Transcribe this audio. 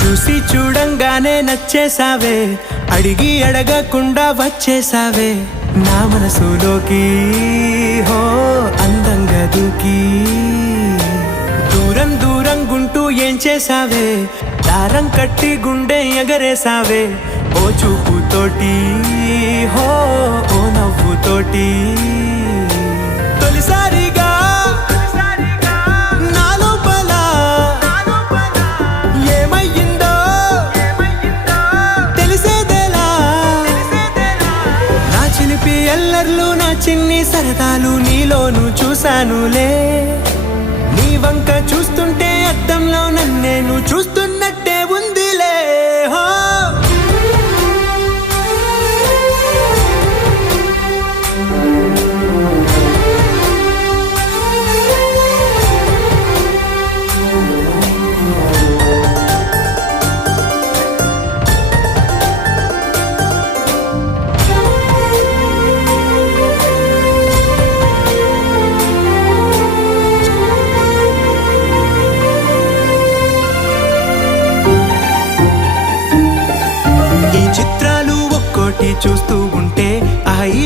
చూసి చూడంగానే నచ్చేసావే, అడిగి అడగకుండా వచ్చేసావే నా మనసులోకి. హో అందంగా దూకి దూరం దూరం గుంటూ ఏం చేసావే, దారం కట్టి గుండె ఎగరేసావే ఓ చూపుతోటి. హో ఓ నవ్వుతోటి తొలిసారిగా నా లోపల ఏమయ్యిందో తెలిసేదేలా. నా చిలిపి ఎల్లర్లు నా చిన్ని సరదాలు నీలోను చూశానులే. నీ వంక చూస్తుంటే అద్దంలో నన్నేను చూస్తున్నట్టే ఉందిలే. హో ఈ చిత్రాలు ఒక్కోటి చూస్తూ ఉంటే ఆ ఈ